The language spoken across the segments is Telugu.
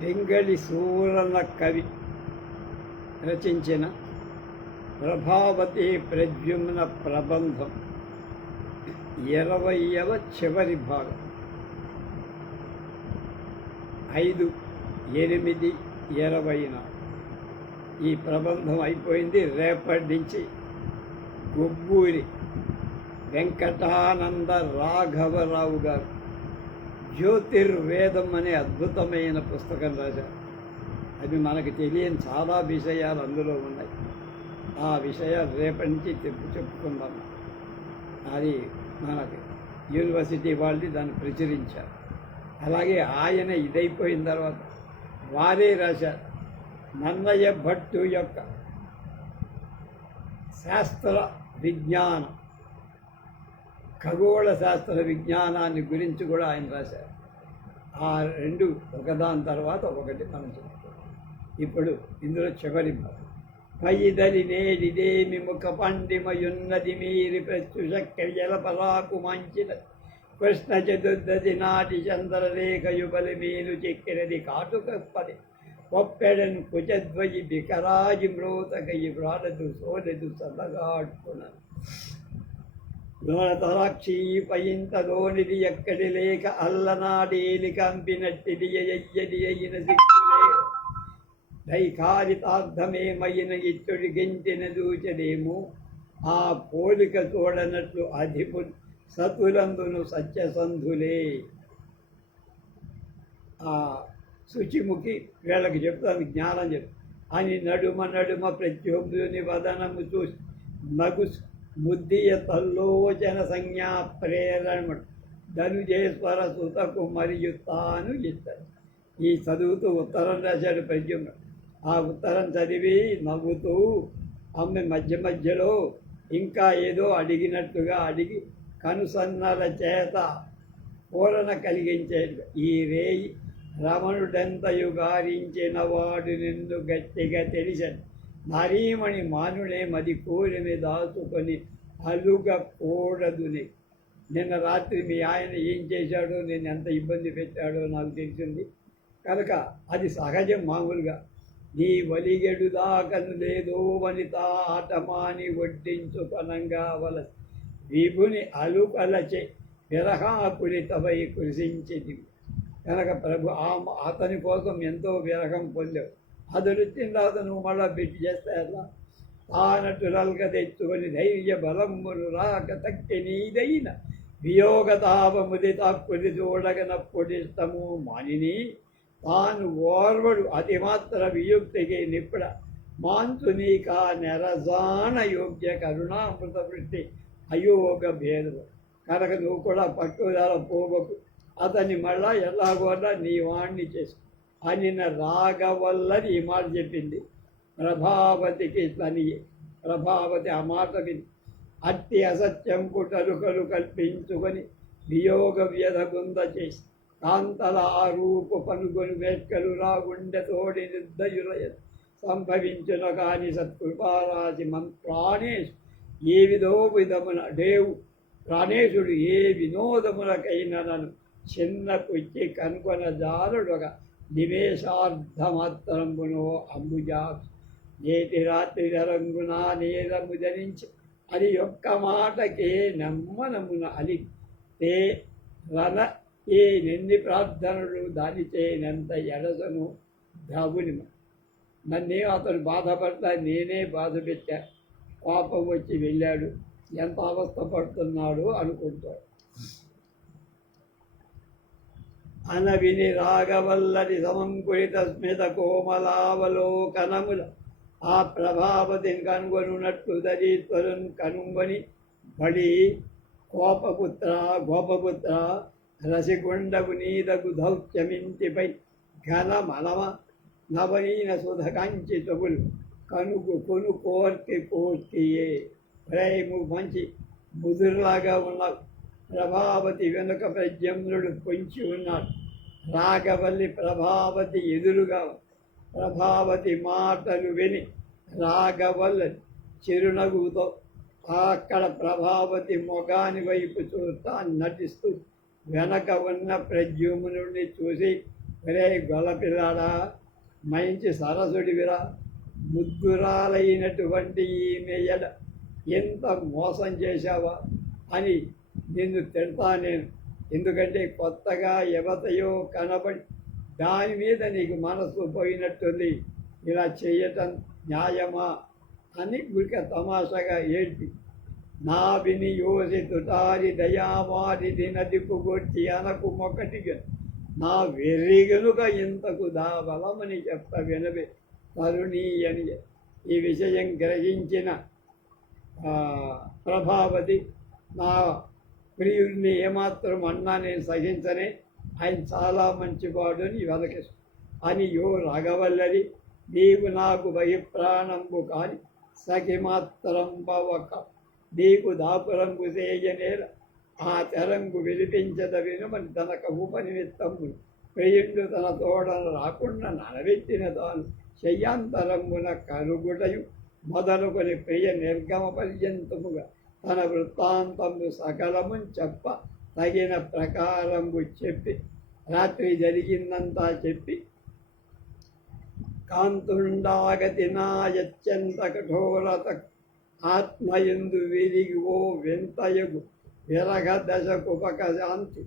పింగళి సూరన కవి రచించిన ప్రభావతి ప్రద్యుమ్న ప్రబంధం 20వ చివరి భాగం 5/8/20 ఈ ప్రబంధం అయిపోయింది. రేపటి నుంచి గొబ్బూరి వెంకటానంద రాఘవరావు గారు జ్యోతిర్వేదం అనే అద్భుతమైన పుస్తకం రాశారు. అది మనకు తెలియని చాలా విషయాలు అందులో ఉన్నాయి. ఆ విషయాలు రేపటి నుంచి చెప్పుకుందాం. అది మనకి యూనివర్సిటీ వాళ్ళు దాన్ని ప్రచురించారు. అలాగే ఆయన ఇదైపోయిన తర్వాత వారే రాశారు. నన్నయ్య భట్టు యొక్క శాస్త్ర విజ్ఞానం, ఖగోళ శాస్త్ర విజ్ఞానాన్ని గురించి కూడా ఆయన రాశారు. ఆ రెండు ఒకదాని తర్వాత ఒకటి మనం చెప్పుకోవాలి. ఇప్పుడు ఇందులో చివరి పైదలి నేడిదేమి ముఖ పండిమయున్నది మీరి ప్రత్యుషక్రి జలపరాకు మంచిన కృష్ణ చతుర్దశి నాటి చంద్రరేఖయుబలి మీలు చెక్కినది కాటుకప్పది ఒప్పెడన్ కుచద్వయి బికరాజి మ్రోతకయి వ్రాడదు సోదెదు సల్లగాడుకున్నాను తరాక్షి పయింతలోనిది ఎక్కడి లేక అల్లనాడేలి కంపినట్టిది ఎయ్యది అయిన సిక్కులే దైకారితార్థమేమైన ఇత్తుడి గెంటిన దూచదేమో ఆ పోలిక చూడనట్లు అధిపు సతులందును సత్యసంధులే. ఆ శుచిముఖి వీళ్ళకి చెప్తాను, జ్ఞానం చెప్తాను అని నడుమ నడుమ ప్రత్యొబ్బుని వదనము చూసి నగు ముద్దియ తల్లోచన సంజ్ఞా ప్రేరణ ధనుజేశ్వర సుతకు మరియు తాను ఇద్దరు. ఈ చదువుతూ ఉత్తరం రాశాడు ప్రద్యుమ్నుడు. ఆ ఉత్తరం చదివి నవ్వుతూ ఆమె మధ్య మధ్యలో ఇంకా ఏదో అడిగినట్టుగా అడిగి కనుసన్నల చేత పూరణ కలిగించే ఈ రేయి రమణుడెంతయు గారించిన వాడు నిన్ను గట్టిగా తెలిసను నారీమణి మానులే మది కోరిమి దాచుకొని అలుగకూడదుని. నిన్న రాత్రి మీ ఆయన ఏం చేశాడో, నేను ఎంత ఇబ్బంది పెట్టాడో నాకు తెలిసింది కనుక అది సహజం. మామూలుగా నీ వలిగెడుదాకను లేదో వనిత ఆటమాని వడ్డించుకొనంగా వలసి విభుని అలుకలచే విరహాపురితమై కృషించింది కనుక ప్రభు అతని కోసం ఎంతో విరహం పొందావు. అది వచ్చిన తర్వాత నువ్వు మళ్ళా పెట్టి చేస్తే అలా తానటురల్క తెచ్చుకొని ధైర్య బలమును రాక తక్కి నీదైన వియోగతాపముది తక్కుది చూడగనప్పుడిష్టము మానిని తాను ఓర్వడు అతి మాత్ర వియుక్తికి నిప్పుడ మాంచు నీకా నెరజాన యోగ్య కరుణామృత వృత్తి అయోగ భేదము కనుక నువ్వు కూడా పట్టుదల పోవకు, అతన్ని మళ్ళా ఎలాగోలా నీ వాణ్ణి చేసు అని రాగవల్లని ఈ మాట చెప్పింది. ప్రభావతికి తనియే. ప్రభావతి ఆ మాట విని అట్టి అసత్యం పుటలుకలు కల్పించుకొని వియోగ వ్యధ గుంద చేసి కాంతల ఆరూపు పనుగొని వేట్కలు రాగుండె తోడి నిర్దయులయ సంభవించిన కాని సత్కృపారాశి ప్రాణేశు ఏ విధో విధమున దేవు ప్రాణేశుడు ఏ వినోదములకైనా నన్ను చిన్న పుచ్చి కనుకొన జారుడుగా నిమేషార్థమాత్రంబునో అంబుజా నేటి రాత్రి రంగున నేరము ధరించి అది ఒక్క మాటకే నమ్మనమున అలి తే రన ఏ నెన్ని ప్రార్థనలు దానిచేనంత ఎడసను దావుని. నన్నే అతను బాధపడతా, నేనే బాధ పెట్టా, కోపం వచ్చి వెళ్ళాడు, ఎంత అవస్థ పడుతున్నాడో అనుకుంటాడు. అనవిని రాగవల్లది సమంకులిత స్మిత కోమలావలోకనముల ఆ ప్రభావతిని కనుగొనున్నట్లు దరీశ్వరుని కనుగొని బడి గోపపుత్ర రసిగుండగు నీదగు దౌత్యమింటిపై ఘన మనమ నవనీన సుధకాంచి తగులు కొను కోర్కియే. ప్రేము మంచి ముదురులాగా ఉన్న ప్రభావతి వెనుక ప్రద్యుమ్నుడు పొంచి ఉన్నాడు. రాగవల్లి ప్రభావతి ఎదురుగా ప్రభావతి మాటలు విని రాగవల్లి చిరునవ్వుతో అక్కడ ప్రభావతి మొగాని వైపు చూస్తా నటిస్తూ వెనక ఉన్న ప్రద్యుమ్నుడిని చూసి ఒరే గొల్లపిల్లాడా, మంచి సరసుడివిరా, ముద్దురాలైనటువంటి ఈమె ఎడ ఎంత మోసం చేశావా అని నిన్ను తిడతా నేను. ఎందుకంటే కొత్తగా యువతయో కనబడి దాని మీద నీకు మనసు పోయినట్టుంది. ఇలా చేయటం న్యాయమా అని గురిక తమాషాగా ఏడ్పి, నా వినియోసి తుటారి దయావారిది నదిపుగొట్టి అనకు మొక్కటిగా నా వెర్రిగనుక ఇంతకు దా బలమని చెప్త వినవే తరుణీ అని. ఈ విషయం గ్రహించిన ప్రభావతి, నా ప్రియుడిని ఏమాత్రం అన్నా నేను సహించనే, ఆయన చాలా మంచివాడు అని వెనక అని యో రాఘవల్లరి, నీవు నాకు బహిప్రాణంబు కాని సఖి మాత్రం బవక, నీకు దాపురంగు చేయనేల ఆ తెరంగు విలిపించద వినుమని తనక ఉపనిమిత్తంబు ప్రియుడు తన తోడను రాకుండా నడవెట్టిన తాను శయ్యాంతరంబున కరుగుటయు మొదలుకొని ప్రియ నిర్గమ పర్యంతముగా తన వృత్తాంతము సకలము చెప్ప తగిన ప్రకారంబు చెప్పి రాత్రి జరిగిందంతా చెప్పి, కాంతుండాగతి నాయత్యంత కఠోరత ఆత్మయందు విరిగి ఓ వింతయగు విరగ దశకుపకశాంతి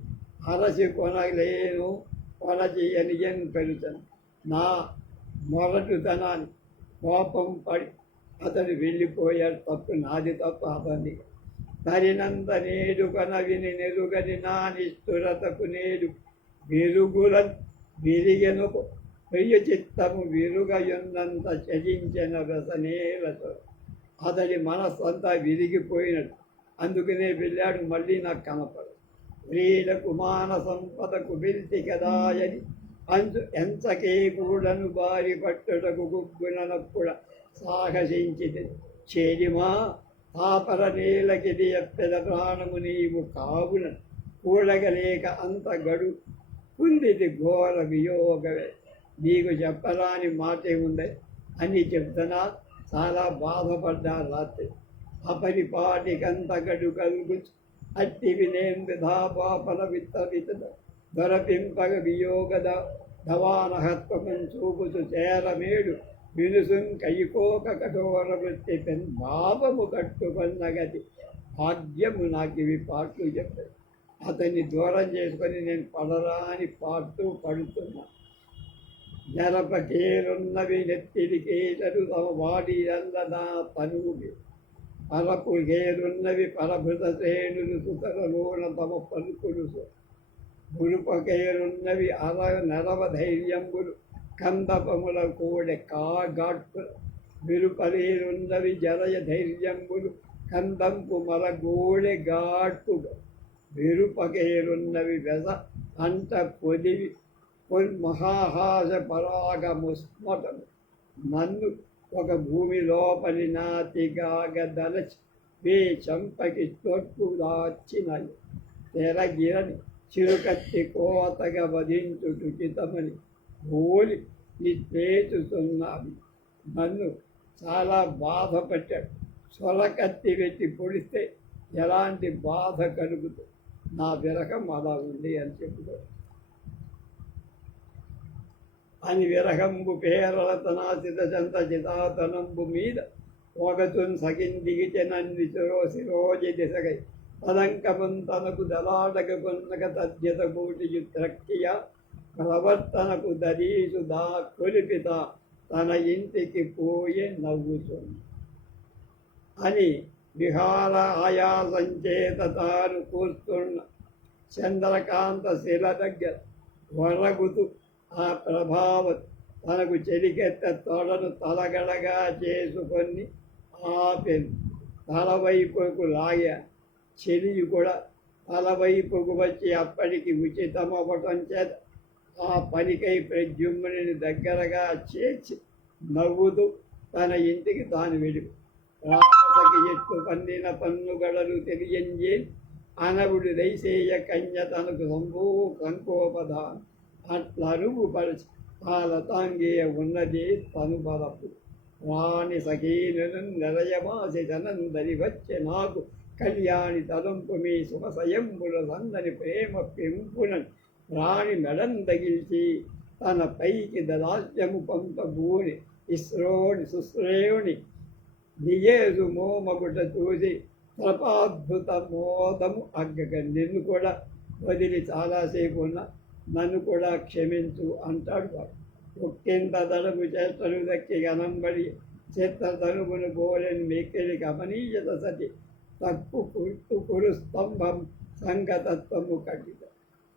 అరసి కొనలేను కొనచి ఎనియన్ పెరుచను. నా మొరటుతనాన్ని కోపం పడి అతడు వెళ్ళిపోయాడు. తప్పు నాది, తప్పు అతని. తరినంత నేడు కనవిని నెరుగని నా నిష్ఠురతకు నేడు విరుగులను విరిగెనుకు ప్రియ చిత్తము విరుగయున్నంత చరించిన వ్యసనేలతో. అతడి మనస్సంతా విరిగిపోయినట్టు. అందుకనే వెళ్ళాడు, మళ్ళీ నాకు కనపడు. వీళ్ళకు మాన సంపదకు పిలిచి కదాయని ఎంచకే కూడను బారి పట్టుటకు గుగ్గునప్పుడు సాహసించిది. చేరిమా తాపర నీలకిది ఎప్పెద ప్రాణము నీవు కావున కూడగలేక అంత గడు కుందిది ఘోర వియోగమే. నీకు చెప్పరాని మాటే ఉంది అని చెప్తున్నా. చాలా బాధపడ్డా రాత్రి. అపరిపాటికంత గడు కలుగు అట్టి వినేందు ధాపాపల విత్త వితద దొరపింపగ వియోగద ధవానహత్వకం చూపుచు చేరమేడు వినుసుం కైకోక కఠోర వృత్తి పెన్ భావము కట్టుకొన్నగతి భాగ్యము నాకు ఇవి పాటలు చెప్పాయి. అతన్ని దూరం చేసుకొని నేను పడరాని పాడుతూ పడుతున్నా. జరపకేరున్నవి నెత్తిరికేటరు తమ వాడి అల్లదా తనువువి పరపు కేరున్నవి పరభృత శ్రేణులు సుతరలోన తమ పలుకులు గురుపకేరున్నవి నరవ ధైర్యంబులు కందపముల కోడె కాగాట్టు విరుపలేరున్నవి జలయ ధైర్యంబులు కందంపు మల గోడె గాట్టుగా విరుపకేరున్నవి వెస అంట పొదివి మహాహాస పరాగ ముస్మటము నన్ను ఒక భూమి లోపలి నాతిగాగదలచి వే చంపకి తొట్టు దాచినని తెరగిరని చిరుకత్తి కోతగా వధించుటుచితమని గోలి నిశ్చేతున్నవి. నన్ను చాలా బాధపట్టాడు. సొలకత్తి పెట్టి పొడిస్తే ఎలాంటి బాధ కలుగుతుంది, నా విరహం అలా ఉంది అని చెప్పుతాడు. అని విరహంబు పేరలతనాసిత చంత చితాతనంబు మీద ఒకచున్ సగిందిగిచెనన్ని శిరోజి దిశగై తదంకమం తనకు దలాటక కొన్నక తద్యత కూటియు త్రక్కియ ప్రవర్తనకు దరీసు దా కొలిపిత తన ఇంటికి పోయే నవ్వుతుంది అని విహార ఆయాసంచేత తాను కూర్చున్న చంద్రకాంత శిల దగ్గర వరగుతూ ఆ ప్రభావం తనకు చెలికెత్త తొడను తలగడగా చేసుకొని ఆపెను. తలవైపుకు లాగా చెలియు కూడా తలవైపుకు వచ్చి అప్పటికి ఉచితమవ్వటం చేత ఆ పనికై ప్రద్యుమ్నుని దగ్గరగా చేర్చి నవ్వుతూ తన ఇంటికి తాను వెలుగు. రాసకి ఎత్తు పన్నిన పన్నుగడలు తెలియంజే అనవుడు దైసేయ కన్య తనకు సంకోపదానం అట్లరుగు పరచి ఆ లతాంగేయ ఉన్నది తను బలపు రాణి సఖీను నిలయమాసి జనందరి వచ్చే నాకు కళ్యాణి తలంపు మీ శుభసయంబుల సందని ప్రేమ పెంపునని రాణి మెడం తగిల్చి తన పైకి దదాస్యము కొంత భూని ఇస్రోని సుశ్రేయుని దియేసు మోమగుట చూసి తపాద్భుత మోదము అగ్గక నిన్ను కూడా వదిలి చాలాసేపు ఉన్న నన్ను కూడా క్షమించు అంటాడు వాడు. ఒక్కింత దడము చేతను దక్కి గనంబడి చిత్త తనుగును బోలెని మిక్కిలి గమనీయత సతి తక్కు కుర్తు కురు స్తంభం సంగతత్వము కట్టిత.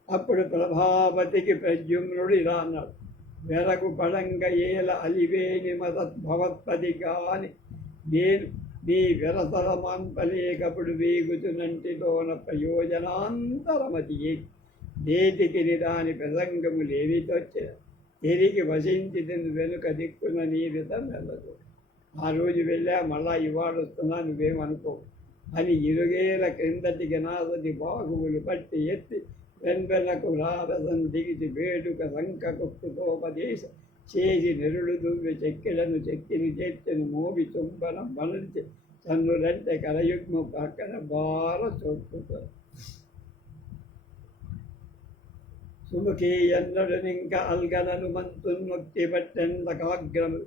అప్పుడు ప్రభావతికి ప్రద్యుమ్నుడు ఇలా అన్నాడు, వెరకు పడంగ ఏల అలివేని మతద్భవత్పది కాని నేను నీ విరసల మాన్పలేకప్పుడు వీగుతునంటిలోన ప్రయోజనాంతరమతి నేటికి నిదాని ప్రసంగములేమితొచ్చిన తిరిగి వసించి వెనుక దిక్కున నీ రితం వెళ్ళదు. ఆ రోజు వెళ్ళా, మళ్ళా ఇవాళ వస్తున్నా, నువ్వేమనుకో అని ఇరుగేల క్రిందటికి నాసటి బాగువులు పట్టి ఎత్తి వెన్వెలకు రారసం దిగిచి వేడుక సంకకుప్తుతోపదేశ చేసి నెరుడు దువ్వి చెక్కిలను చెక్కిని చేర్చెను మోవి చుంబనం బలంచి చన్నులంటే కలయుగ్ము పక్కన బార చొప్పుతో సుముఖీ ఎన్నడనింక అల్గనను మంతున్నొక్కి పట్టెంత కాగ్రము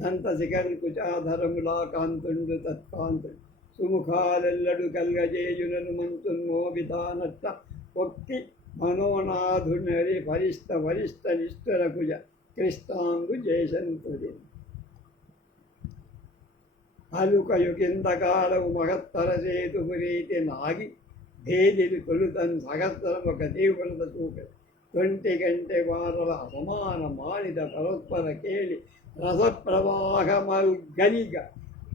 దంత శిఖర్కుచాధరములా కాంతుండు తత్కాంతుడు సుముఖాలెల్లడు కల్గజేయునను మంతున్మోబితానట్ట ఒక్కి మనోనాథునరి పరిష్ట వరిష్ట నిష్ఠురకుజ కృష్ణాంగు జయశంతుడి అలుకయుకింతకాలము మహత్తర సేతుపురీతి నాగి భేదిని తొలుతన్ సహస్రం ఒక తీవ్రత చూపె తొంటి గంటె వారల అవమాన మానిద పరస్పర కేళి రసప్రవాహమల్గనిగ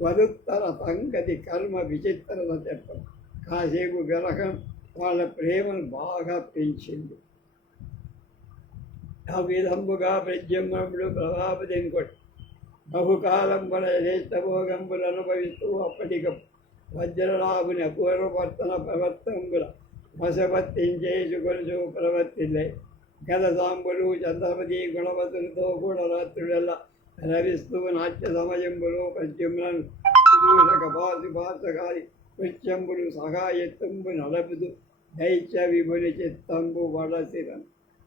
వదుత్తర సంగతి కర్మ విచిత్రత చెప్పం. కాసేపు విరహం వాళ్ళ ప్రేమను బాగా పెంచింది. ఆ విధంబుగా ప్రద్యుమ్నుడు ప్రభావతిని కొట్టి బహుకాలం వల యథేష్టభోగంబులు అనుభవిస్తూ అప్పటిక వజ్రరావుని అపూర్వవర్తన ప్రవర్తంబుల వశవర్తించేసుకొలుచు ప్రవర్తిల్లే గద సాంబులు చంద్రపతి గుణవతులతో కూడా రాత్రుడెల్లా రవిస్తూ నాట్య సమయంబులు ప్రద్యుమ్నను పార్శకారి కృత్యంబులు సహాయత్తంబు నడపుతూ దైత్య విభుని చిత్తంబు వడసిరను.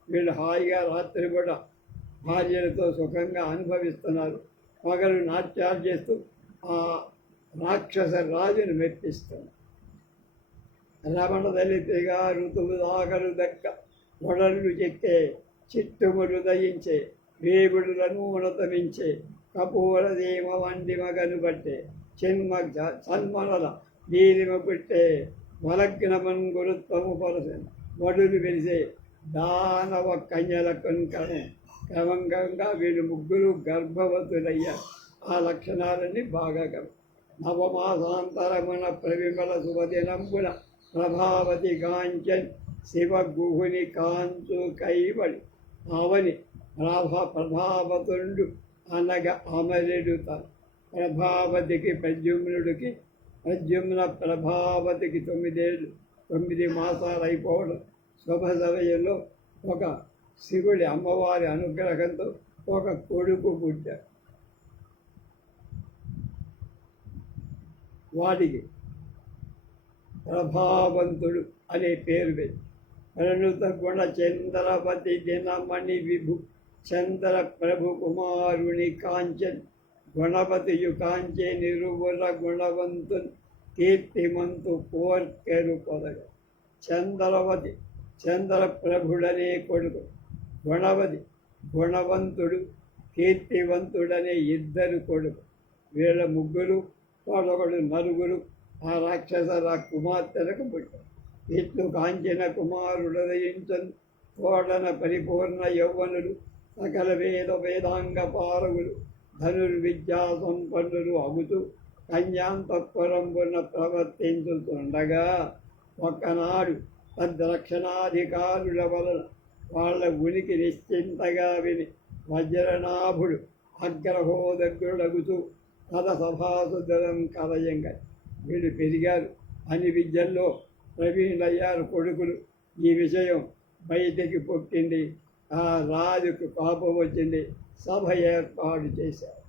వీళ్ళు హాయిగా రాత్రి కూడా భార్యలతో సుఖంగా అనుభవిస్తున్నారు. పగలు నాట్యాలు చేస్తూ ఆ రాక్షస రాజును మెప్పిస్తున్నారు. రమణ దళితుగా ఋతువు దాగలు దక్క వడళ్ళు చెక్కే చిట్టుములు దయించే వేగుడులను ఉన్నతమించే కపూర దీమ వంటి మగను బట్టే సన్మనల నీలిమ పుట్టే వలగ్నమన్ గురుత్వము పరసన్ వడులు వెలిసే దానవ కన్యల కొన్కరం. క్రమంగా వీళ్ళు ముగ్గురు గర్భవతులయ్యారు. ఆ లక్షణాలన్నీ బాగా నవమాసాంతరమున ప్రవిమల శుభదినంబున ప్రభావతి కాంచన్ శివ గుహుని కాంచు కైవడి అవని ప్రభావతుండు అనగ అమరుడు తను. ప్రభావతికి ప్రద్యుమ్న ప్రభావతికి 9 మాసాలు అయిపోవడం శుభ సమయంలో ఒక శివుడి అమ్మవారి అనుగ్రహంతో ఒక కొడుకు పుట్టాడు. వాడికి ప్రభావంతుడు అనే పేరు పెట్టి ప్రణుత గుణ చంద్రపతి దినమణి విభు చంద్ర ప్రభు కుమారుని కాంచన్ గుణపతియు కాంచే నిరువుల గుణవంతున్ కీర్తిమంతు కోర్కెరు పొదగ. చంద్రవతి చంద్రప్రభుడనే కొడుకు, గుణవతి గుణవంతుడు కీర్తివంతుడనే 2 కొడుకు. వీళ్ళ ముగ్గురు తోడొకడు నలుగురు ఆ రాక్షస కుమార్తెలకు పుట్టారు. ఇట్లు కాంచన కుమారుడదయించన్ తోడన పరిపూర్ణ యౌవనులు సకల వేదాంగ పారవులు ధనుర్విద్యా సంపన్నులు అగుతూ కన్యాంతఃపురంబున ప్రవర్తించుతుండగా ఒకనాడు తద్రక్షణాధికారుల వలన వాళ్ళ ఉనికి నిశ్చింతగా విని వజ్రనాభుడు అగ్రహోదగ్రుడగుతూ కథ సభాసుదరం కలయంగా వీళ్ళు పెరిగారు. అన్ని విద్యల్లో ప్రవీణులయ్యారు కొడుకులు. ఈ విషయం బయటికి పొక్కింది. ఆ రాజుకు కోపం వచ్చింది. సభ ఏర్పాటు చేశారు.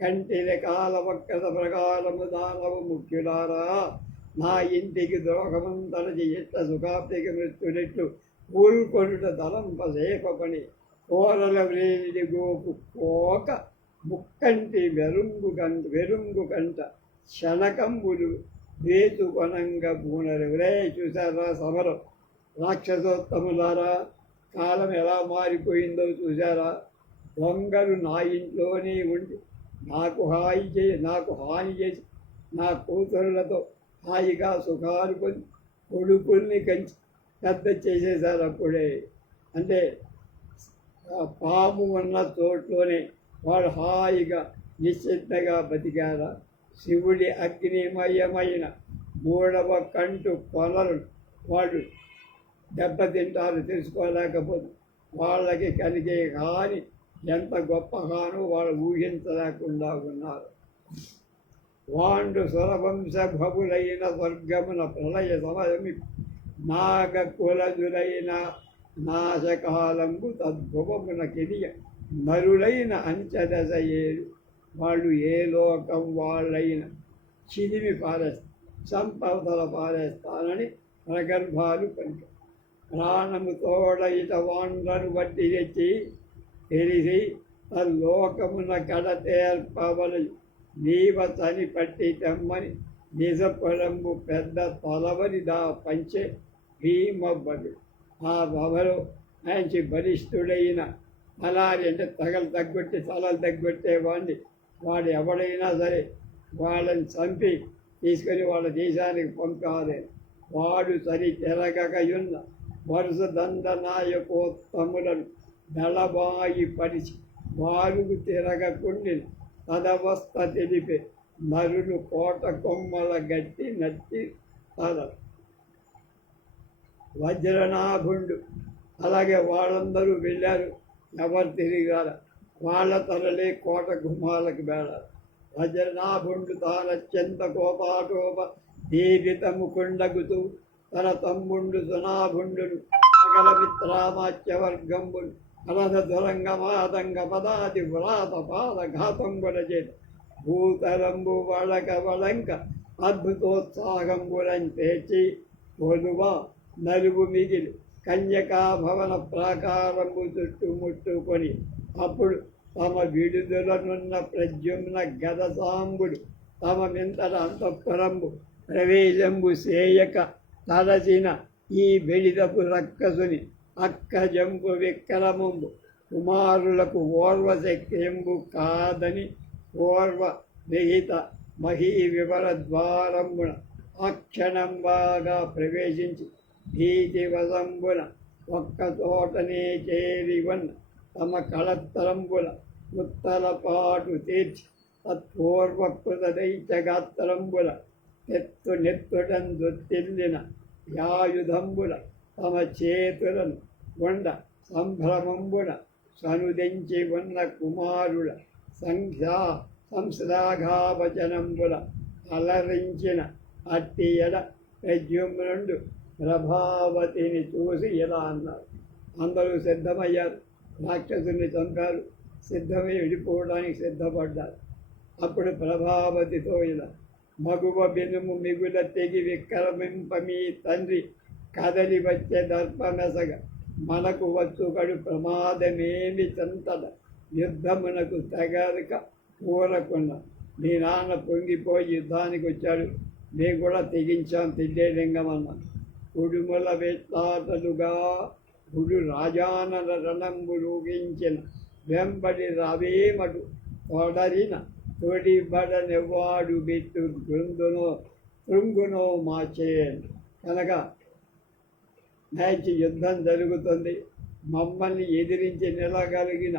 కంటిని కాలవక్కత ప్రకారము దానవ ముఖ్యులారా, నా ఇంటికి ద్రోహమంతరచి ఇట్ల సుఖాప్తికి మృత్యునిట్లు ఊల్కొనుట తలంప సేప పని కోరల వ్రేలిడి గోపు కోక ముక్కంటి వెరుంగు కంట శనకంబులు వేతుకొనంగా పూనరు. చూసారా సమరం? రాక్షసోత్తములారా, కాలం ఎలా మారిపోయిందో చూసారా? దొంగలు నా ఇంట్లోనే ఉండి నాకు హాని చేసి నా కూతురులతో హాయిగా సుఖాలు కొని కొడుకుల్ని కంచి పెద్ద చేసేసారు. అప్పుడే అంటే పాము ఉన్న చోట్లోనే వాడు హాయిగా నిశ్చితంగా బతికారా? శివుడి అగ్నిమయమైన 3వ కంటు కొనలు వాళ్ళు దెబ్బతింటారు తెలుసుకోలేకపోతే. వాళ్ళకి కలిగే హాని ఎంత గొప్ప హానో వాళ్ళు ఊహించలేకుండా ఉన్నారు. వాండు సురవంశ భవులైన స్వర్గమున ప్రళయ సమయమి నాగ కులజులైన నాశకాలంబు తద్భువమున కిరియ నరులైన అంచెదశ ఏడు. వాళ్ళు ఏ లోకం వాళ్ళైన చిదిమి సంపదల పారేస్తానని ప్రగర్భాలు పలిక. ప్రాణము తోడయిత వాండ్రను బట్టి తెచ్చి తెలిసి తల్లోకమున కడతేర్పవలు నీవ తని పట్టి తెమ్మని నిజపడంబు పెద్ద తలవని దా పంచే భీమబ్బడు. ఆ బవలో మంచి బలిష్ఠుడైన అలారి అంటే తలలు తగ్గొట్టేవాడిని వాడు ఎవడైనా సరే వాళ్ళని చంపి తీసుకొని వాళ్ళ దేశానికి పంపాలి. వాడు సరి తిరగకయున్న వరుస దండనాయకోత్తములను దళబాయి పరిచి వారుగు తిరగకుండిన తదవస్థ తెలిపే నరులు కోట కొమ్మల గట్టి నట్టి తల వజ్రనాభుండు. అలాగే వాళ్ళందరూ వెళ్ళారు, ఎవరు తిరిగార? వాళ్ళ తలలే కోట గుమ్మాలకు వెళ్ళారు. వజ్రనాభుండు తానత్యంత కోపాటోప దీపితము కుండగుతూ తన తమ్ముండు సునాభుండును సకల మిత్రామాత్యవర్గంబును అలధ దురంగమాదంగ పదాది వ్రాత పాద ఘాతంబుల చేత భూతరంబు వళంక అద్భుతోత్సాహంబులం పేర్చి కొలువ నలుగు మిగిలి కన్యకా భవన ప్రాకారంబు చుట్టుముట్టుకొని అప్పుడు తమ విడుదలనున్న ప్రద్యుమ్న గదసాంబుడు తమ మింతల అంతఃపురంబు ప్రవేశంబు సేయక తలచిన ఈ బెడిదపు రక్కసుని అక్కజంబు విక్రమంబు కుమారులకు ఓర్వశక్యంబు కాదని ఓర్వ విహిత మహీ వివర ద్వారంబున అక్షణంబాగా ప్రవేశించి భీతి వశంబున ఒక్క చోటనే చేరివన్న తమ కళత్తరంబుల ఉత్తలపాటు తీర్చి తత్పూర్వకృత దైత్యగాత్రంబుల నెత్తుడన్ దొత్తిల్లిన యాయుధంబుల తమ చేతులను కొండ సంభ్రమంబున సనుదించి ఉన్న కుమారుల సంశ్లాఘావచనంబుల అలరించిన అట్టి ఎడ ప్రద్యుమ్నుండు ప్రభావతిని చూసి ఇలా అన్నారు. అందరూ సిద్ధమయ్యారు, రాక్షసుని చంపారు, సిద్ధమై విడిపోవడానికి సిద్ధపడ్డారు. అప్పుడు ప్రభావతితో ఇలా, మగువ బినుము మిగుల తెగి విక్రమింపమీ తండ్రి కదలి వచ్చే దర్పమెసగ మనకు వచ్చుకడు ప్రమాదమేమి చంతద యుద్ధమునకు తగక కూరకున్న నీ నాన్న పొంగిపోయి యుద్ధానికి వచ్చాడు, నేను కూడా తెగించాం తిడ్డేలింగం అన్నాను. కుడుముల వెట్లాటలుగా గుడు రాజానన రణంబు రూపించిన వెంబడి రవేమటు తొడరిన తొడిబడనెవ్వాడు బిట్టు కృంగునో మాచేన్. కనుక మంచి యుద్ధం జరుగుతుంది, మమ్మల్ని ఎదిరించి నిలగలిగిన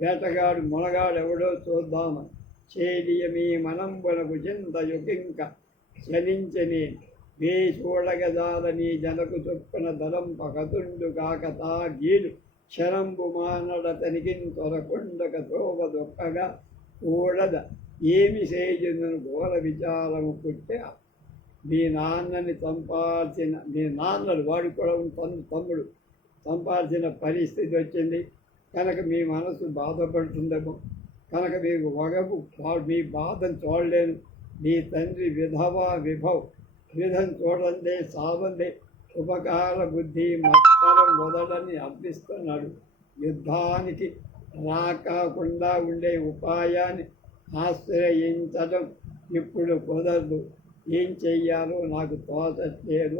వేటగాడు మునగాడు ఎవడో చూద్దామని చేడియమీ మనంబునకు చింత యుకింక చలించని వే చూడగజాలని జనకు చొప్పున దళంప కతుండు కాక తా గీలు శరంబు మానడతనికి తొరకొండక త్రోవ దొక్కగా కూడద ఏమి సేయును ఘోర విచారము పుట్టే మీ నాన్నని చంపాల్సిన మీ నాన్నలు వాడు కూడా తమ్ముడు చంపాల్సిన పరిస్థితి వచ్చింది కనుక మీ మనసు బాధపడుతుందేమో, కనుక మీకు వగపు మీ బాధను చూడలేను. మీ తండ్రి విధం చూడండి సావండి ఉపకార బుద్ధి మత్సరం వదలని అర్థిస్తున్నాడు. యుద్ధానికి రాకుండా ఉండే ఉపాయాన్ని ఆశ్రయించడం ఇప్పుడు కుదరదు. ఏం చెయ్యాలో నాకు తోచట్లేదు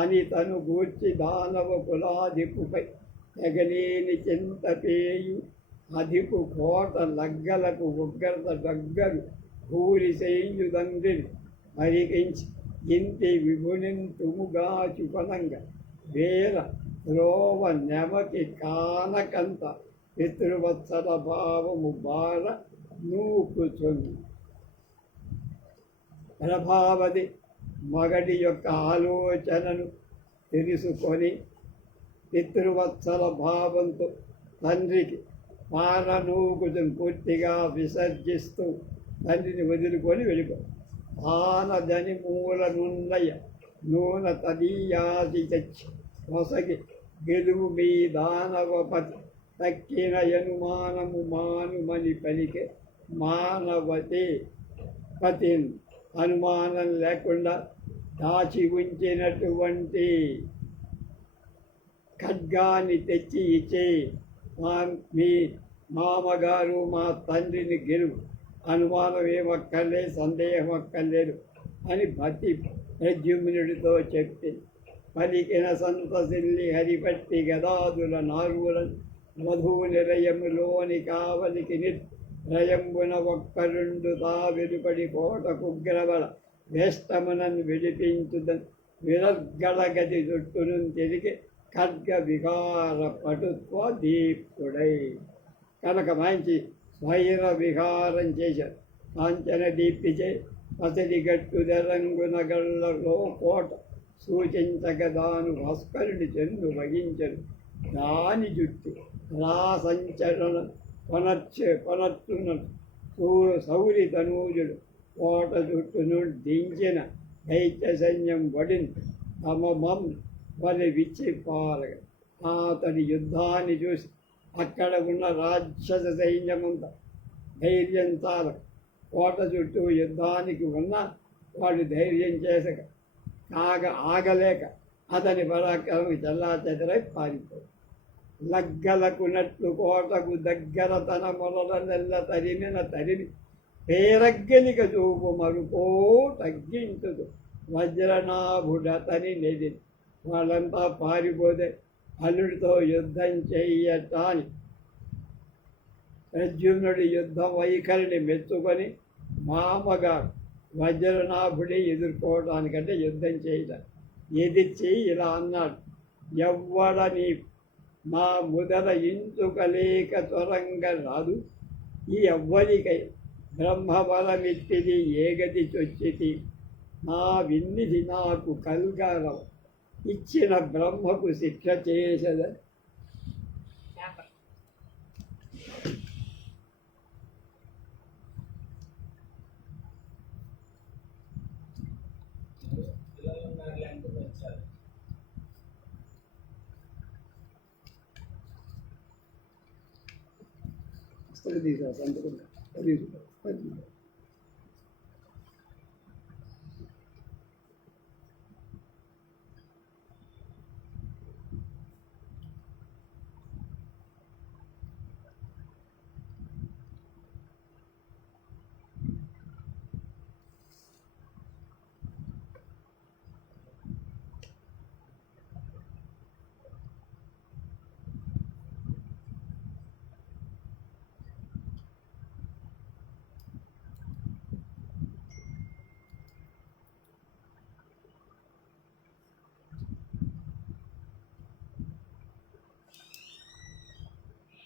అని తను గూర్చి దానవ కులాధిపుపై తెగలేని చింతపేయు అధిపు కోట లగ్గలకు ఉగ్రత దగ్గరు భూరి చేయుదండ్రిని మరిగించి ఇంటి విభునింతుముగా చుపనంగా వేర త్రోవ నెమకి కానకంత పితృవత్సల భావము బార నూపుచుంది. ప్రభావతి మగడి యొక్క ఆలోచనను తెలుసుకొని పితృవత్సల భావంతో తండ్రికి పారనూకుతుని పూర్తిగా విసర్జిస్తూ తండ్రిని వదులుకొని వెళ్ళిపో. ఆనదని మూల నుండయ నూన తదీయాసి తెచ్చి కొసగి గెలువు మీ దానవపతి తక్కిన యనుమానము మానుమని పలికే మానవతే పతిని అనుమానం లేకుండా దాచి ఉంచినటువంటి ఖడ్గాన్ని తెచ్చి ఇచ్చే మీ మామగారు మా తండ్రిని గెలువు, అనుమానం ఏమక్కర్లేదు, సందేహం అక్కర్లేదు అని భక్తి ప్రద్యుమ్నుడితో చెప్పి పలికిన సంతసిల్లి హరిపట్టి గదాదుల నారులను వధువు నిరయములోని కావలికి రయంబున ఒక్కరుండు తా వెలుపడి కోట కుగ్రబల వేష్టమునన్ విడిపించుదని విరర్గళ గది చుట్టును తిరిగి ఖడ్గ విహార పటుత్వ దీపుడై కనుక మంచి స్వైర విహారం చేశారు. కాంచన దీప్తిచే పసడి గట్టు దరంగున గళ్ళలో కోట సూచించగదాను భాస్కరుడి చెందు వహించరు. దాని జుట్టు రా సంచరణ కొనర్చున సౌరి తనూజుడు కోట చుట్టును దించిన దైత్య సైన్యం వడిని తమమం వలి విచ్చి పారగ. అతడి యుద్ధాన్ని చూసి అక్కడ ఉన్న రాక్షస సైన్యమంతా ధైర్యం చాల కోట చుట్టూ యుద్ధానికి ఉన్న వాడు ధైర్యం చేసక ఆగలేక అతని పరాక్రమం చల్లా చెదరై పారిపోయి లగ్గలకునట్లు కోటకు దగ్గర తన మొదల నెల్ల తరిమిన తరిమి పేరగ్గలిక చూపు మరుపో తగ్గించుదు వజ్రనాభుడతని నెది. వాళ్ళంతా పారిపోతే అల్లుడితో యుద్ధం చెయ్యటాని ప్రద్యుమ్నుడి యుద్ధ వైఖరిని మెచ్చుకొని మామగారు వజ్రనాభుడి ఎదుర్కోవడానికంటే యుద్ధం చేయడం ఎదిర్చి ఇలా అన్నాడు, ఎవ్వడని మా ముదల ఇంచుకలేక త్వరంగ రాదు, ఈ ఎవ్వరికై బ్రహ్మబలమిత్తిది ఏగది చొచ్చితి, నా విన్నిది నాకు కల్గారం ఇచ్చిన బ్రహ్మకు శిక్ష చేసదని. సంతకం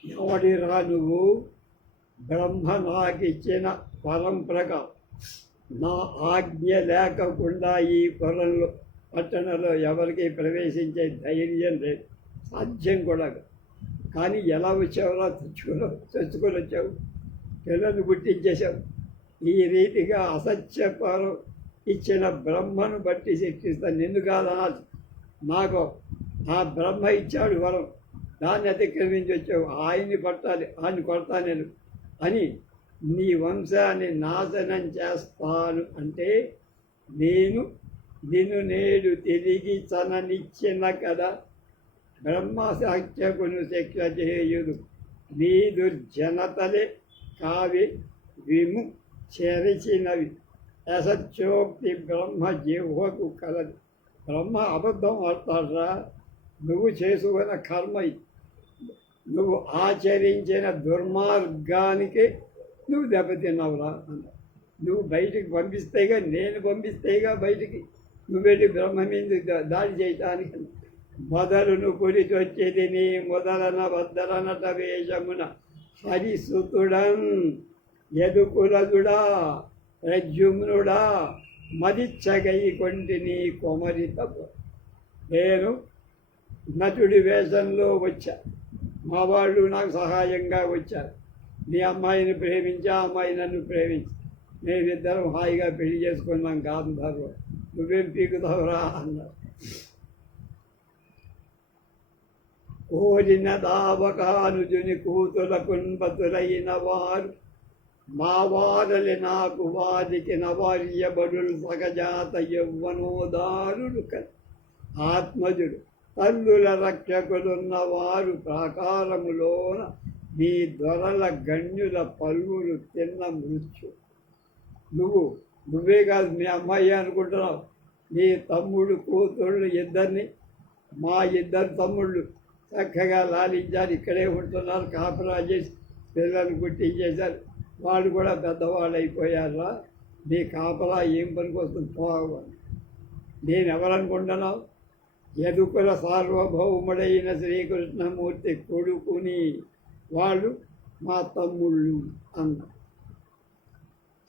ఎవడిరా నువ్వు? బ్రహ్మ నాకిచ్చిన పరంపరగా నా ఆజ్ఞ లేకుండా ఈ పొలంలో పట్టణంలో ఎవరికి ప్రవేశించే ధైర్యం లేదు, సాధ్యం కూడా. కానీ ఎలా వచ్చావురా? తెచ్చుకొని వచ్చావు, పిల్లలు గుర్తించేశావు. ఈ రీతిగా అసత్యపరం ఇచ్చిన బ్రహ్మను బట్టి శిక్షిస్తాను. నిన్ను కాదనాలి, నాకు ఆ బ్రహ్మ ఇచ్చాడు వరం, దాన్ని అతిక్రమించి వచ్చావు, ఆయన్ని పట్టాలి, ఆయన్ని కొడతా నేను అని నీ వంశాన్ని నాశనం చేస్తాను అంటే నిన్ను నేడు తిరిగి చననిచ్చిన కదా, బ్రహ్మసాఖ్యకును శిక్ష చేయుదు నీ దుర్జనతలే కావి విము చెరిచినవి అసత్యోక్తి బ్రహ్మ జిహ్వకు కలదు. బ్రహ్మ అబద్ధం ఆడతాడ్రా, నువ్వు చేసుకున్న కర్మ ఇది. నువ్వు ఆచరించిన దుర్మార్గానికి నువ్వు దెబ్బతిన్నావురా అన్న. నువ్వు బయటికి పంపిస్తేగా, నేను పంపిస్తేగా బయటికి నువ్వు వెళ్ళి బ్రహ్మ మీద దాడి చేయటానికి. మొదలును పులిచొచ్చేది నీ మొదలన వద్దలనట వేషమున హరిసుతుడన్ యదుకులదుడా ప్రద్యుమ్నుడా మదిచ్చగై కొంటిని కొమరిత. నేను నటుడి వేషంలో వచ్చా, మా వాళ్ళు నాకు సహాయంగా వచ్చారు. నీ అమ్మాయిని ప్రేమించి ఆ అమ్మాయి నన్ను ప్రేమించి మేమిద్దరం హాయిగా పెళ్లి చేసుకున్నాం గాంధర్వ, నువ్వేం పీకుతావురా అన్నారు. కోరిన దావకానుజుని కూతుల కుంపతులైన వారు మా వారలి నాకు వారికి నవార్యబడులు సగజాత యవ్వనోదారులు ఆత్మజుడు తల్లుల రక్షకులున్న వారు ప్రాకారములోన నీ దొరల గణ్యుల పల్లులు తిన్న మృత్యు. నువ్వే కాదు, మీ అమ్మాయి అనుకుంటున్నావు. నీ తమ్ముడు కూతుళ్ళు ఇద్దరిని, మా ఇద్దరు తమ్ముళ్ళు చక్కగా లాలించారు, ఇక్కడే ఉంటున్నారు, కాపురా చేసి పిల్లలు గుట్టించేశారు. వాళ్ళు కూడా పెద్దవాళ్ళు అయిపోయారా. నీ కాపలా ఏం పనికి వస్తుంది పోవాలి. నేను ఎవరనుకుంటున్నావు? యదుకుల సార్వభౌముడైన శ్రీకృష్ణమూర్తి కొడుకుని వాళ్ళు మా తమ్ముళ్ళు అన్న.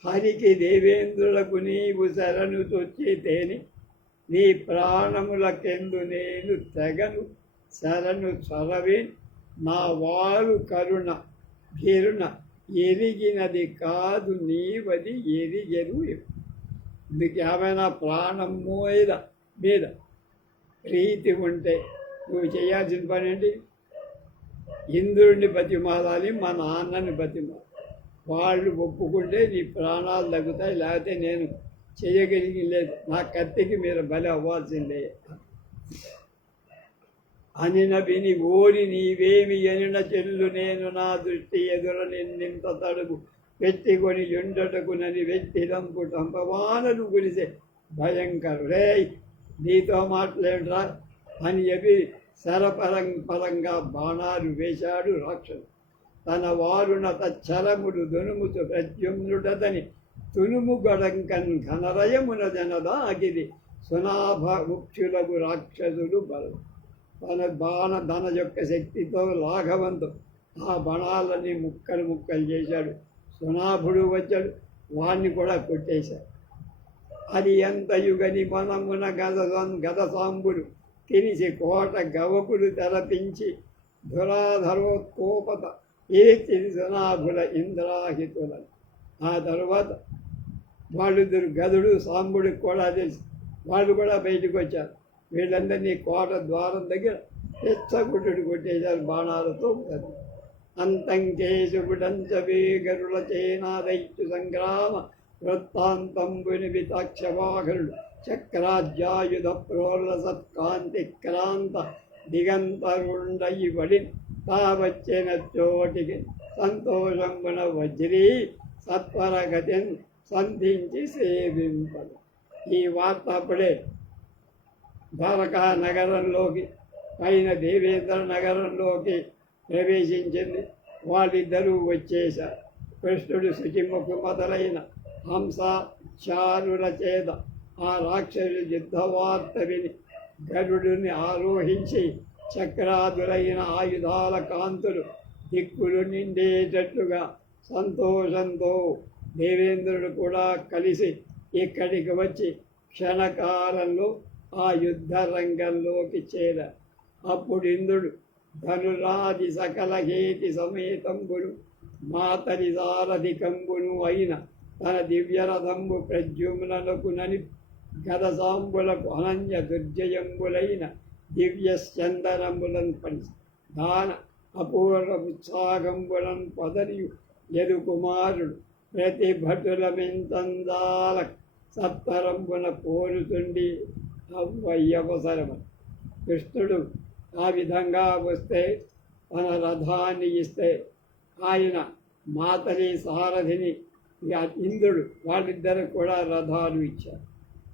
హరికి దేవేంద్రులకు నీవు శరణు తొచ్చితేని నీ ప్రాణములకెందు నేను తెగను శరణు చరవి నా వారు కరుణ గిరుణ ఎరిగినది కాదు నీవది ఎరిగెరు. నీకు ఏమైనా ప్రాణం మీద ప్రీతి ఉంటే నువ్వు చేయాల్సిన పని ఏంటి? ఇంద్రుడిని బతిమాలాలి, మా నాన్నని బతిమాలి. వాళ్ళు ఒప్పుకుంటే నీ ప్రాణాలు తగ్గుతాయి, లేకపోతే నేను చేయగలిగి లేదు. నా కత్తికి మీరు బలి అవ్వాల్సిందే అనిన విని ఓరి నీవేమి ఎనిన చెల్లు నేను నా దృష్టి ఎదుర నిన్నింత తడుగు పెట్టుకొని ఎండటకునని వెట్టిరంపు టంపవానలు గురిసే భయంకరుడే. నీతో మాట్లాడరా అని చెప్పి పరంగా బాణాలు వేశాడు రాక్షసు. తన వారున తచ్చరముడు దునుముతు ప్రద్యుమ్నుడతని తునుము గడంకన్ ఘనరయమున జనదాగిరి సునాభ ముక్షులకు రాక్షసులు బలం. తన యొక్క శక్తితో లాఘవంతో ఆ బాణాలని ముక్కలు చేశాడు. సునాభుడు వచ్చాడు, వాణ్ణి కూడా కొట్టేశాడు. అది ఎంత యుగని మనమున గదసాంబుడు తిరిసి కోట గవకులు తెరపించి దురాధరోత్కోపత ఏ సునాభుల ఇంద్రాహితుల. ఆ తర్వాత వాళ్ళిద్దరు గదుడు సాంబుడికి కూడా తెలిసి వాళ్ళు కూడా బయటకు వచ్చారు. వీళ్ళందరినీ కోట ద్వారం దగ్గర హెచ్చగుడ్డు కొట్టేశారు బాణాలతో. అంతంకేశుడంచవే గరుల చేనాదైత్యు సంగ్రామ వృత్తాంతంబుని వితాక్షవాహరుడు చక్రాజ్యాయుధ ప్రోల సత్కాంతి క్రాంత దిగంతరుండయి వడి తావచ్చిన చోటికి సంతోషంబున వజ్రీ సత్వరగతిని సంధించి సేవింపడు. ఈ వార్త అప్పుడే ద్వారకా నగరంలోకి, పైన దేవేంద్ర నగరంలోకి ప్రవేశించింది. వాళ్ళిద్దరూ వచ్చేశారు. కృష్ణుడు శుచిముఖు మొదలైన హంస చారుల చేత ఆ రాక్షసు యుద్ధవార్త విని గరుడుని ఆరోహించి చక్రాదులైన ఆయుధాల కాంతులు దిక్కులు నిండేటట్లుగా సంతోషంతో దేవేంద్రుడు కూడా కలిసి ఇక్కడికి వచ్చి క్షణకాలంలో ఆ యుద్ధ రంగంలోకి చేరారు. అప్పుడు ఇంద్రుడు ధనురాది సకల హేతి సమేతంబును మాతరి సారథికంబును అయిన తన దివ్యరథంబు ప్రద్యుమ్నకునని గదసాంబులకు అనన్య దుర్జయంబులైన దివ్యస్చందనములను పడి దాన అపూర్వ ఉత్సాహంబులను పదరియు యదు కుమారుడు ప్రతి భటుల మింతందాల సత్వరంబున పోరుతుండి అవ్వయ్యవసరమ. కృష్ణుడు ఆ విధంగా వస్తే తన రథాన్ని ఇస్తే ఆయన మాతలి సారథిని ఇక ఇంద్రుడు వాళ్ళిద్దరు కూడా రథాలు ఇచ్చారు.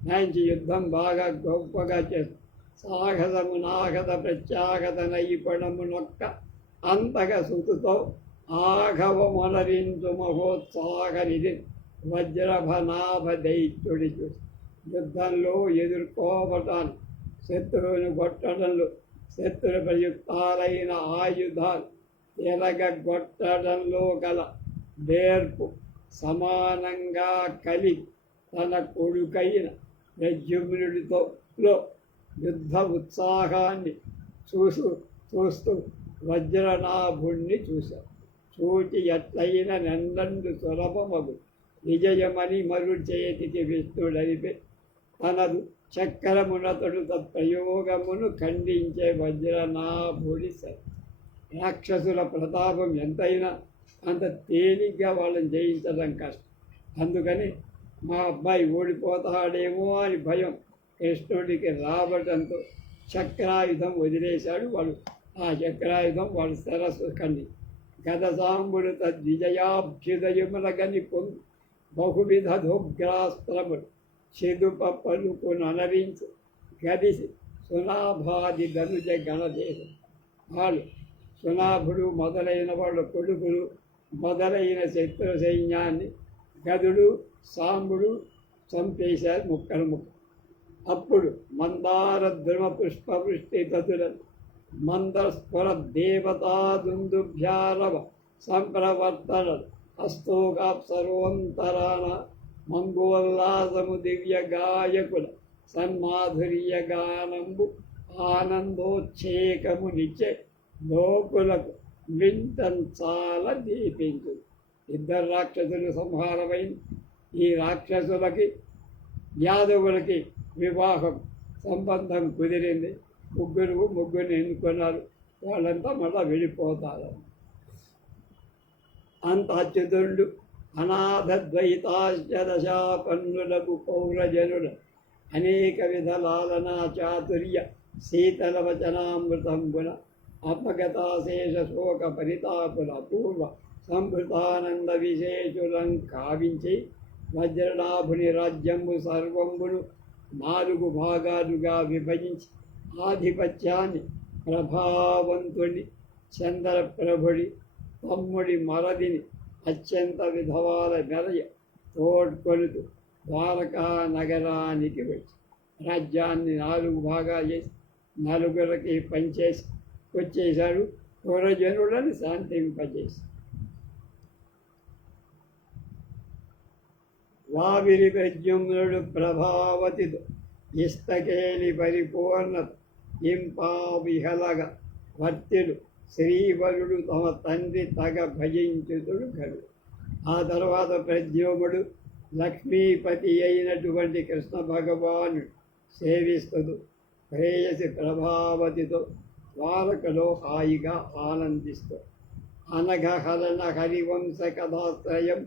మంచి యుద్ధం బాగా గొప్పగా చేస్తారు. సాగతము నాగత ప్రత్యాగత నైపుణమునొక్క అంతగ సుతుతో ఆఘవమొనరించు మహోత్సాహనిధి వజ్రభనాభ దైత్యుడి చూసి యుద్ధంలో ఎదుర్కోవటాన్ని శత్రువుని కొట్టడంలో శత్రు ప్రయుక్తాలైన ఆయుధాలు ఎరగొట్టడంలో గల నేర్పు సమానంగా కలిగి తన కొడుకైన ప్రద్యుమ్నుడితో యుద్ధ ఉత్సాహాన్ని చూస్తూ వజ్రనాభుణ్ణి చూశారు. చూచి ఎట్లయిన నెండండు సులభమగు విజయమని మరు చేతికి విష్ణుడనిపి తనదు చక్రమునతడు తత్ప్రయోగమును ఖండించే వజ్రనాభుడి సరి. రాక్షసుల ప్రతాపం ఎంతైనా అంత తేలిగ్గా వాళ్ళని జయించడం కష్టం. అందుకని మా అబ్బాయి ఓడిపోతాడేమో అని భయం కృష్ణుడికి రావడంతో చక్రాయుధం వదిలేశాడు. వాడు ఆ చక్రాయుధం వాడు సరస్సు కండి గదసాంబుడు తద్విజయాభ్యుదయములగని పొంది బహువిధ ధోగ్రాస్త్రములు చెదుప పలుకునరించు గదిసి సునాభాది ధనుజ గణదేశం. వాళ్ళు సునాభుడు మొదలైన వాళ్ళ కొడుకులు మొదలైన శత్రు సైన్యాన్ని గదుడు సాంబుడు చంపేశారు ముక్కలు ముక్కలు. అప్పుడు మందార ద్రుమ పుష్పవృష్టి తదులను మందస్ఫుర దేవతాదుందుభ్యారవ సంప్రవర్తనలు హస్తోగాప్సరోంతరాణ మంగోల్లాసము దివ్య గాయకుల సన్మాధుర్య గానంబు ఆనందోచ్ఛేకము నిచ్చే లోకులకు వింతంచాల దీపించు. ఇద్దరు రాక్షసులు సంహారమైన ఈ రాక్షసులకి యాదవులకి వివాహం సంబంధం కుదిరింది. ముగ్గురిని ఎన్నుకున్నారు. వాళ్ళంతా మళ్ళా వెళ్ళిపోతారు. అంత అచ్యుతుడు అనాథద్వైతాశ్చదశాపన్నులకు పౌరజనుడు అనేక విధ లాలనా చాతుర్య శీతల వచనామృతంబున అపగతాశేష శోక పరితాపుల పూర్వ సంభృతానంద విశేషులం కావించి వజ్రనాభుని రాజ్యంబు సర్వంబును 4 భాగాలుగా విభజించి ఆధిపత్యాన్ని ప్రభావంతుడి చంద్రప్రభుడి తమ్ముడి మరదిని అత్యంత విధవాల మెరయ తోడ్కొలుతూ ద్వారకా నగరానికి వచ్చి రాజ్యాన్ని 4 భాగాలు చేసి 4కి పంచేసి వచ్చేశాడు. పూర్వజనులను శాంతింపజేసి వావిరి ప్రద్యుమ్నుడు ప్రభావతితో ఇస్తకేలి పరిపూర్ణత ఇంపావిహలగ వర్తిలు శ్రీవరుడు తమ తండ్రి తగ భజించుతుడు గడు. ఆ తర్వాత ప్రద్యుమ్నుడు లక్ష్మీపతి అయినటువంటి కృష్ణ భగవానుడు సేవిస్తూ ప్రేయసి ప్రభావతితో ద్వారకలో హాయిగా ఆనందిస్తూ అనఘహరణ హరివంశ కథాశ్రయం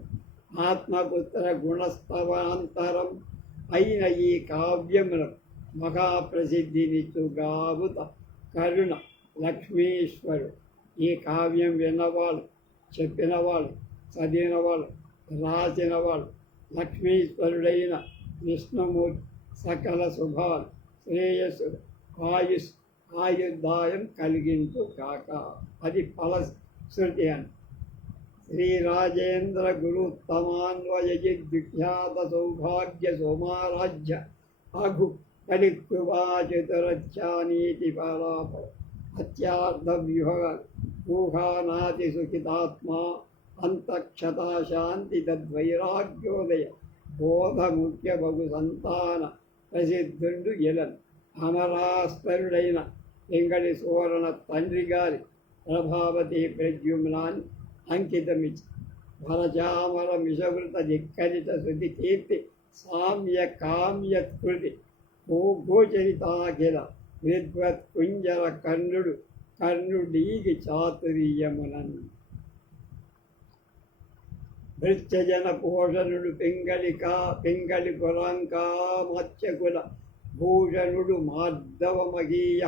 ఆత్మపుత్ర గుణస్తవాంతరం అయిన ఈ కావ్యమును మహాప్రసిద్ధినిచ్చుగావుత కరుణ లక్ష్మీశ్వరుడు. ఈ కావ్యం విన్నవాళ్ళు, చెప్పినవాళ్ళు, చదివినవాళ్ళు, రాసినవాళ్ళు లక్ష్మీశ్వరుడైన విష్ణుమూర్తి సకల శుభాలు శ్రేయస్సులు ఆయుర్దాయం కలిగించు కాక. అది ఫలశ్రుతి అని. శ్రీరాజేంద్ర గురుత్తమాన్వయజిద్విఖ్యాత సౌభాగ్య సోమారాజ్య అఘు కలిక్వాచతురచ్చానీతి పరాప అత్యార్థ ఊహానాతి సుఖితాత్మా అంతక్షతా శాంతి తద్వైరాగ్యోదయ బోధముఖ్య బహు సంతాన ప్రసిద్ధుండు ఎలన్ అమరాస్పరుడైన వెంకటి సువర్ణ తండ్రి గారి ప్రభావతి ప్రద్యుమ్నాన్ని అంకితమిచ్చి వరచామర మిషవృత ధిక్కరిత శృతి కీర్తి సామ్య కామ్య కృతి గోచరితాఖిల విద్వత్ కుంజర కర్ణుడీగి చాతుర్యమునన్ భృత్యజన పోషణుడు పింగళి కులంకా మత్స్యకుల భూషణుడు మాధవమగీయ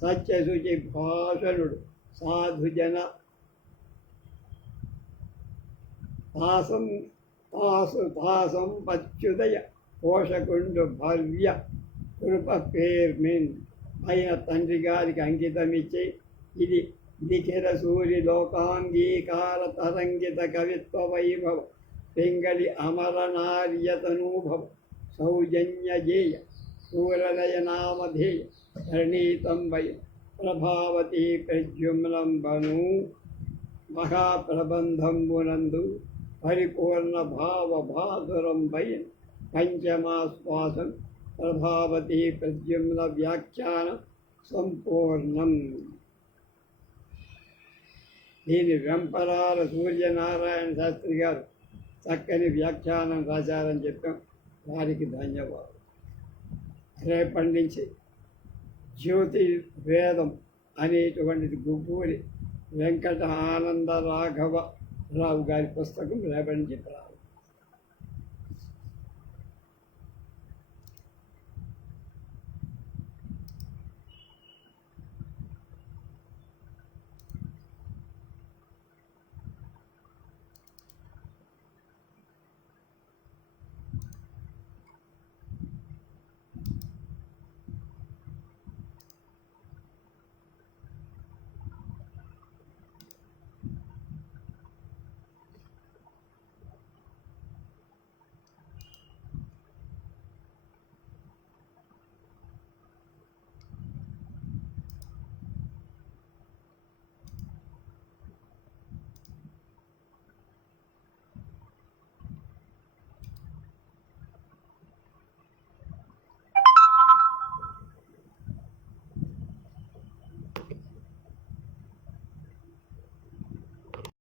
సత్యశుచి భాషణుడు సాధుజన తాసం పచ్యుదయ పోషకుండు భవ్య కృప పేర్మిన్ అయిన తండ్రి గారికి అంకితం ఇచ్చి ఇది నిఖిల సూరి లోకాంగీకార తరంగిత కవిత్వ వైభవ పింగళి అమరనార్యతనూభవ సౌజన్యజేయ సూరలయ నామధేయ ధరణీతం వై ప్రభావతి ప్రద్యుమ్నంబను మహాప్రబంధంబునందు పరిపూర్ణ భావభాసురం వై పంచమాశ్వాసం ప్రభావతి ప్రద్యుమ్న వ్యాఖ్యాన సంపూర్ణం. దీని వెంపరాల సూర్యనారాయణ శాస్త్రి గారు చక్కని వ్యాఖ్యానం రాశారని చెప్పాం. వారికి ధన్యవాదాలు. రేపటి నుంచి జ్యోతి వేదం అనేటువంటిది గుబ్బూరి వెంకట ఆనంద రాఘవ రావు గారి పుస్తకం రేపటి నుంచి